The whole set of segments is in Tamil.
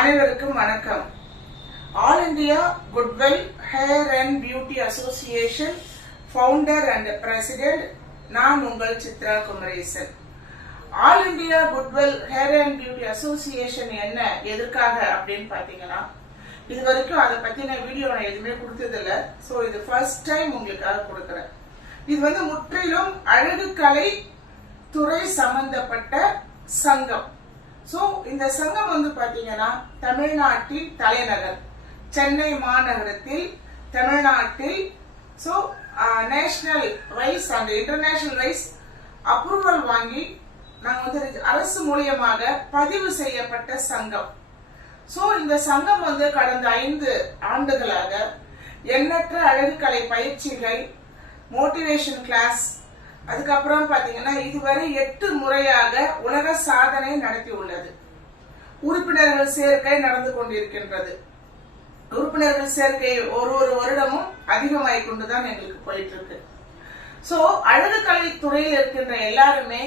அனைவருக்கும் வணக்கம். All India goodwill hair and beauty association founder and president நான் உங்கள் Chitra Kumaresan. All India goodwill hair and beauty association என்ன எதற்காக அப்படின்னு பாத்தீங்கன்னா, இது வரைக்கும் அதை பத்தின வீடியோ நான் எதுவுமே கொடுத்ததில்ல. சோ இது ஃபர்ஸ்ட் டைம் உங்களுக்காக கொடுக்கறேன். இது முற்றிலும் அழகு கலை துறை சம்பந்தப்பட்ட சங்கம். சோ இந்த சங்கம் பாத்தீங்கன்னா தமிழ்நாட்டின் தலைநகர் சென்னை மாநகரத்தில் தமிழ்நாட்டில் so national wise and international wise approval வாங்கி நாங்க அரசு மூலியமாக பதிவு செய்யப்பட்ட சங்கம். சோ இந்த சங்கம் கடந்த 5 ஆண்டுகளாக எண்ணற்ற அழகுக்கலை பயிற்சிகள், மோட்டிவேஷன் கிளாஸ், அதுக்கப்புறம் பாத்தீங்கன்னா இதுவரை 8 முறையாக உலக சாதனை நடத்தி உள்ளது. உறுப்பினர்கள் சேர்க்கை நடந்து கொண்டிருக்கின்றது. உறுப்பினர்கள் சேர்க்கை ஒரு வருடமும் அதிகமாகிக் கொண்டுதான் எங்களுக்கு போயிட்டு இருக்கு. சோ அழகுக்கலை துறையில் இருக்கின்ற எல்லாருமே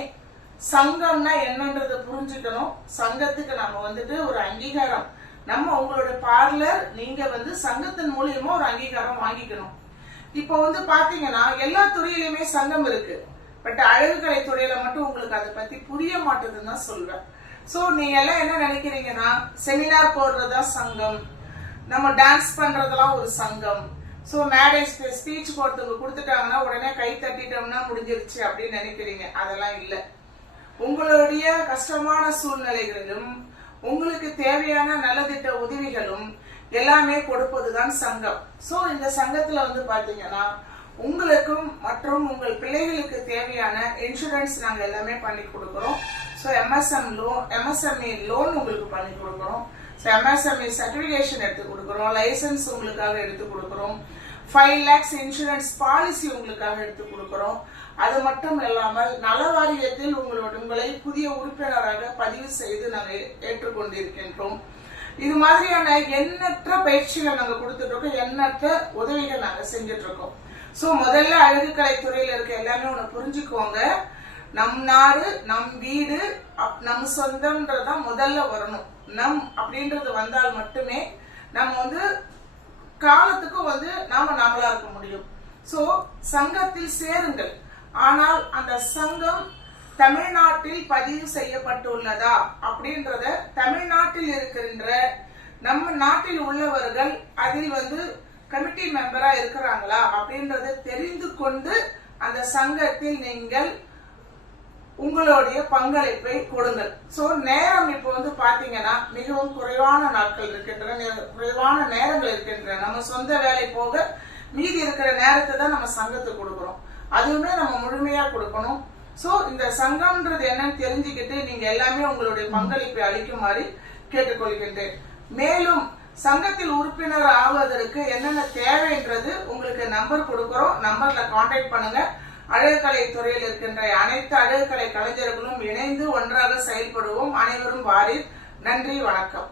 சங்கம்னா என்னன்றத புரிஞ்சுக்கணும். சங்கத்துக்கு நம்ம ஒரு அங்கீகாரம், நம்ம உங்களோட பார்லர் நீங்க சங்கத்தின் மூலியமா ஒரு அங்கீகாரம் வாங்கிக்கணும். இப்போ பாத்தீங்கன்னா எல்லா துறையிலுமே சங்கம் இருக்கு. பட் அழகுக்கலை துறையில மட்டும் உங்களுக்கு அதை பத்தி புரிய மாட்டேதுன்னு தான் சொல்வேன். சோ நீங்க எல்லாம் என்ன நினைக்கிறீங்கன்னா, செமினார் போடுறதா சங்கம், நம்ம டான்ஸ் பண்றதெல்லாம் ஒரு சங்கம், சோ மேடை ஸ்பீச் போறதுக்கு கொடுத்துட்டாங்கன்னா உடனே கை தட்டிட்டோம்னா முடிஞ்சிருச்சு அப்படின்னு நினைக்கிறீங்க. அதெல்லாம் இல்ல. உங்களுடைய கஷ்டமான சூழ்நிலைகளிலும் உங்களுக்கு தேவையான நலத்திட்ட உதவிகளும் எல்லாமே கொடுப்பதுதான் சங்கம். சோ இந்த சங்கத்துல பாத்தீங்கன்னா உங்களுக்கும் மற்றும் உங்கள் பிள்ளைகளுக்கு தேவையான இன்சூரன்ஸ் நாங்க எல்லாமே பண்ணி கொடுக்கிறோம். சோ எம்எஸ்எம்இ லோன் உங்களுக்கு பண்ணி கொடுக்கிறோம். சோ எம்எஸ்எம்இ சர்டிபிகேஷன் எடுத்து கொடுக்கிறோம். லைசன்ஸ் உங்களுக்காக எடுத்து கொடுக்கிறோம். 5 lakhs இன்சூரன்ஸ் பாலிசி உங்களுக்காக எடுத்து கொடுக்கிறோம். அது மட்டும் இல்லாமல் நல வாரியத்தில் உங்களை புதிய உறுப்பினராக பதிவு செய்து நாங்கள் ஏற்றுக்கொண்டிருக்கின்றோம். இது மாதிரியான எண்ணற்ற பயிற்சிகள் நாங்க கொடுத்துட்டு இருக்கோம். எண்ணற்ற உதவிகள் நாங்க செஞ்சுட்டு இருக்கோம். சோ முதல்ல அழகுக்கலை துறையில இருக்க எல்லாமே ஒண்ணு புரிஞ்சுக்கோங்க. நம் நாடு, நம் வீடு, நம் சொந்தம்ன்றதான் முதல்ல வரணும். நம் அப்படின்றது வந்தால் மட்டுமே நம்ம காலத்துக்கும் நாமளா இருக்க முடியும். சோ சங்கத்தில் சேருங்கள். ஆனால் அந்த சங்கம் தமிழ்நாட்டில் பதிவு செய்யப்பட்டுள்ளதா அப்படின்றத, தமிழ்நாட்டில் இருக்கின்ற நம்ம நாட்டில் உள்ளவர்கள் அதில் கமிட்டி மெம்பரா இருக்கிறாங்களா அப்படின்றத தெரிந்து கொண்டு அந்த சங்கத்தில் நீங்கள் உங்களுடைய பங்களிப்பை கொடுங்கள். சோ நேரம் இப்போ பாத்தீங்கன்னா மிகவும் குறைவான நாட்கள் இருக்கின்றன, குறைவான நேரங்கள் இருக்கின்றன. நம்ம சொந்த வேலை போக மீதி இருக்கிற நேரத்தை தான் நம்ம சங்கத்துக்கு கொடுக்கிறோம். அதுவுமே நம்ம முழுமையா கொடுக்கணும். சோ இந்த சங்கம்ன்றது என்னன்னு தெரிஞ்சுக்கிட்டு நீங்க எல்லாமே உங்களுடைய பங்களிப்பை அளிக்குமாறு கேட்டுக்கொள்கின்றேன். மேலும் சங்கத்தில் உறுப்பினர் ஆவதற்கு என்னென்ன தேவைன்றது உங்களுக்கு நம்பர் கொடுக்கிறோம். நம்பர்ல கான்டாக்ட் பண்ணுங்க. அழகுக்கலை துறையில் இருக்கின்ற அனைத்து அழகுக்கலை கலைஞர்களும் இணைந்து ஒன்றாக செயல்படுவோம். அனைவரும் வாரீர். நன்றி, வணக்கம்.